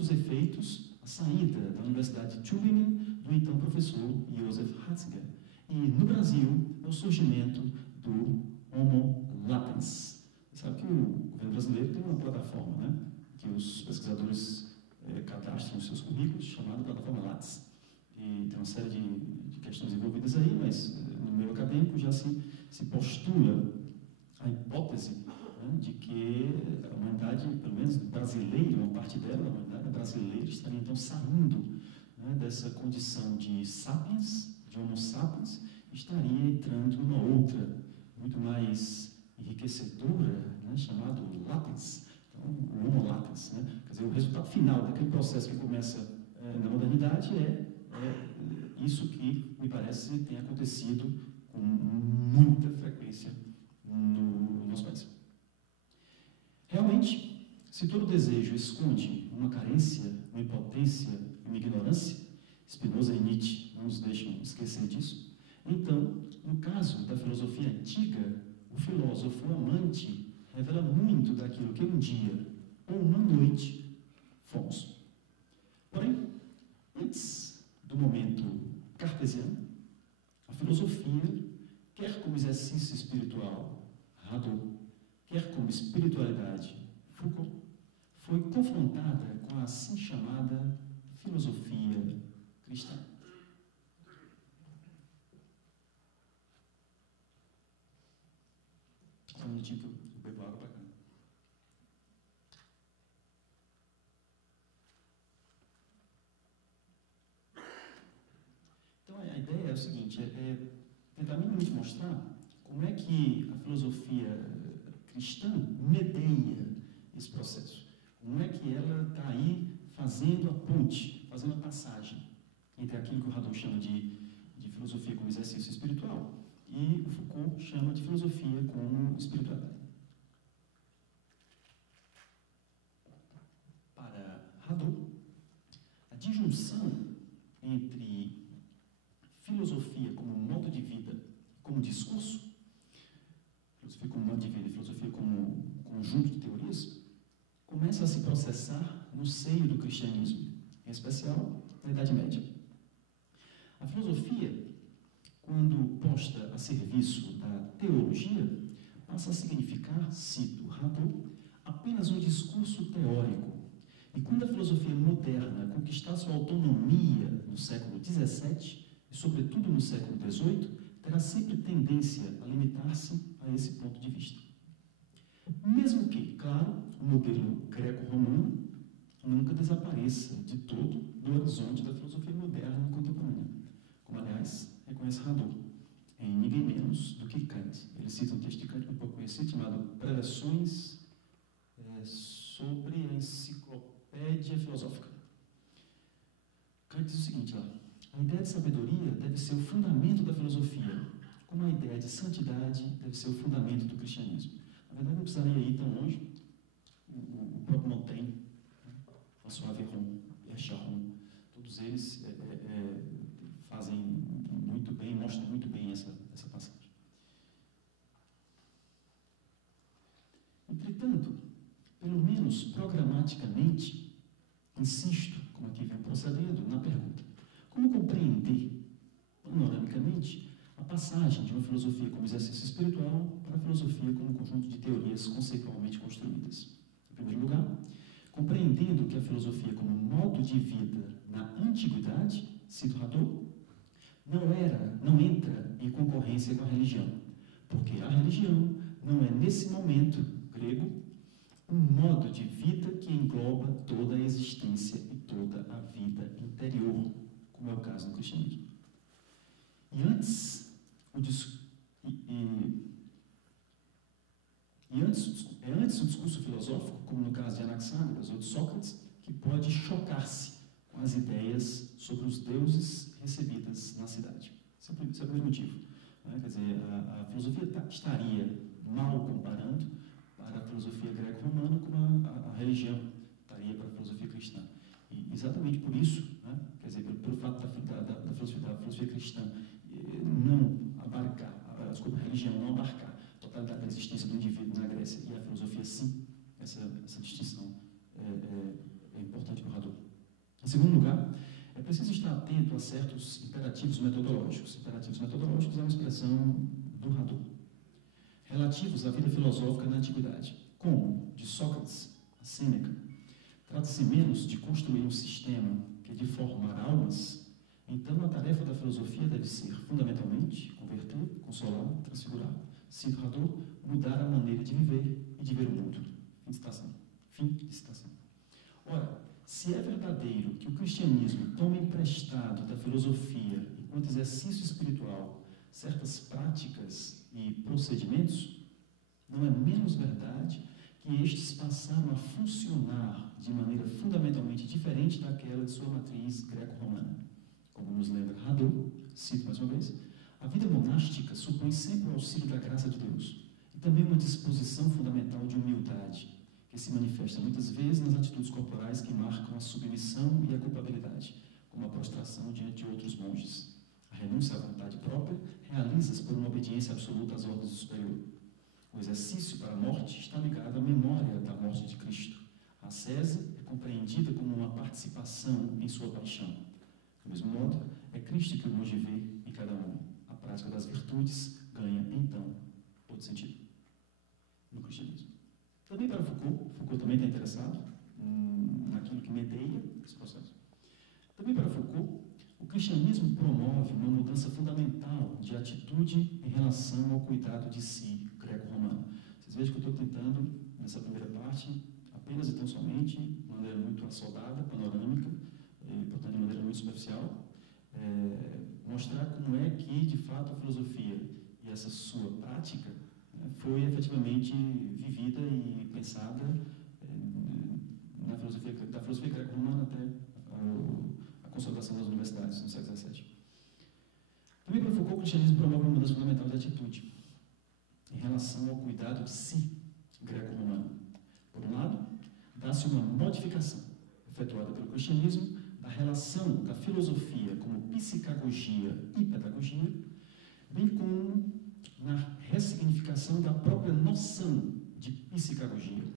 dos efeitos a saída da Universidade de Tübingen do então professor Joseph Ratzinger. E no Brasil é o surgimento do Homo Latens. Sabe que o governo brasileiro tem uma plataforma, né, que os pesquisadores cadastram os seus currículos, chamada plataforma Lattes. E tem uma série de questões envolvidas aí, mas no meio acadêmico já se postula a hipótese, né, de que a humanidade, pelo menos brasileira, uma parte dela, a humanidade brasileira, estaria então saindo, né, dessa condição de sapiens, de Homo sapiens, estaria entrando numa outra, muito mais enriquecedora, né, chamada Latens, então, o Homo Latens. Né? Quer dizer, o resultado final daquele processo que começa na modernidade é isso que, me parece, tem acontecido com muita frequência no nosso país. Realmente, se todo desejo esconde uma carência, uma impotência e uma ignorância, Spinoza e Nietzsche não nos deixam esquecer disso, então, no caso da filosofia antiga, o filósofo amante revela muito daquilo que um dia ou uma noite fomos. Porém, antes do momento cartesiano, a filosofia, quer como exercício espiritual, Hadot, quer como espiritualidade, Foucault, foi confrontada com a assim chamada filosofia cristã. Só um minutinho que eu bebo água para cá. Então, a ideia é o seguinte, tentar minimamente mostrar como é que a filosofia cristã medeia esse processo. Como é que ela está aí fazendo a ponte, fazendo a passagem entre aquilo que o Hadot chama de filosofia como exercício espiritual e o Foucault chama de filosofia como espiritualidade. Para Hadot, a disjunção entre filosofia como modo de vida, como discurso, filosofia como modo de vida e filosofia como conjunto de teorias, começa a se processar no seio do cristianismo, em especial na Idade Média. A filosofia, quando posta a serviço da teologia, passa a significar, cito Hadot, apenas um discurso teórico. E quando a filosofia moderna conquistar sua autonomia no século XVII, e sobretudo no século XVIII, terá sempre tendência a limitar-se a esse ponto de vista. Mesmo que, claro, o modelo greco-romano nunca desapareça de todo do horizonte da filosofia moderna e contemporânea, como, aliás, reconhece Hadot, em ninguém menos do que Kant. Ele cita um texto de Kant um pouco conhecido, chamado Preleções sobre a Enciclopédia Filosófica. Kant diz o seguinte lá: a ideia de sabedoria deve ser o fundamento da filosofia, como a ideia de santidade deve ser o fundamento do cristianismo. Na verdade, não precisaria ir tão longe. O próprio Montaigne, François Véron, Pierre Charon, todos eles fazem muito bem, mostram muito bem essa passagem. Entretanto, pelo menos programaticamente, insisto, como aqui vem procedendo, na pergunta: como compreender, panoramicamente, a passagem de uma filosofia como exercício espiritual para a filosofia como conjunto de teorias conceitualmente construídas? Em primeiro lugar, compreendendo que a filosofia como modo de vida na antiguidade, cito Hadot, não entra em concorrência com a religião, porque a religião não é, nesse momento grego, um modo de vida que engloba toda a existência e toda a vida interior, como é o caso do cristianismo. E antes o discurso filosófico, como no caso de Anaxágoras ou de Sócrates, que pode chocar-se com as ideias sobre os deuses recebidas na cidade. Esse é o primeiro motivo. Né? Quer dizer, a filosofia estaria mal comparando para a filosofia greco-romana como a religião estaria para a filosofia cristã. E exatamente por isso, né? Quer dizer, pelo fato da filosofia cristã não abarcar, a religião não abarcar a totalidade da existência do indivíduo na Grécia, e a filosofia sim, essa distinção é importante para o Hadot. segundo lugar, é preciso estar atento a certos imperativos metodológicos. Imperativos metodológicos é uma expressão do Hadot, relativos à vida filosófica na antiguidade, como, de Sócrates a Sêneca, trata-se menos de construir um sistema que de formar almas. Então, a tarefa da filosofia deve ser, fundamentalmente, converter, consolar, transfigurar, cito Hadot, mudar a maneira de viver e de ver o mundo. Fim de citação. Fim de citação. Ora, se é verdadeiro que o cristianismo toma emprestado da filosofia, enquanto exercício espiritual, certas práticas e procedimentos, não é menos verdade que estes passaram a funcionar de maneira fundamentalmente diferente daquela de sua matriz greco-romana. Como nos lembra Hadot, cito mais uma vez, a vida monástica supõe sempre o auxílio da graça de Deus e também uma disposição fundamental de humildade, que se manifesta muitas vezes nas atitudes corporais que marcam a submissão e a culpabilidade, como a prostração diante de outros monges. A renúncia à vontade própria realiza-se por uma obediência absoluta às ordens do superior. O exercício para a morte está ligado à memória da morte de Cristo. A ascese é compreendida como uma participação em sua paixão. Do mesmo modo, é Cristo que o monge vê em cada homem. A prática das virtudes ganha, então, outro sentido no cristianismo. Também para Foucault também está interessado naquilo que medeia esse processo. Também para Foucault, o cristianismo promove uma mudança fundamental de atitude em relação ao cuidado de si greco-romano. Vocês vejam que eu estou tentando, nessa primeira parte, apenas e tão somente, de maneira muito assoldada, panorâmica, portanto, de maneira muito superficial, mostrar como é que, de fato, a filosofia e essa sua prática foi efetivamente vivida e pensada da filosofia greco-romana até a consolidação das universidades no século XVII. Também para Foucault, o cristianismo promove uma mudança fundamental de atitude em relação ao cuidado de si greco-romano. Por um lado, dá-se uma modificação efetuada pelo cristianismo da relação da filosofia como psicagogia e pedagogia, bem como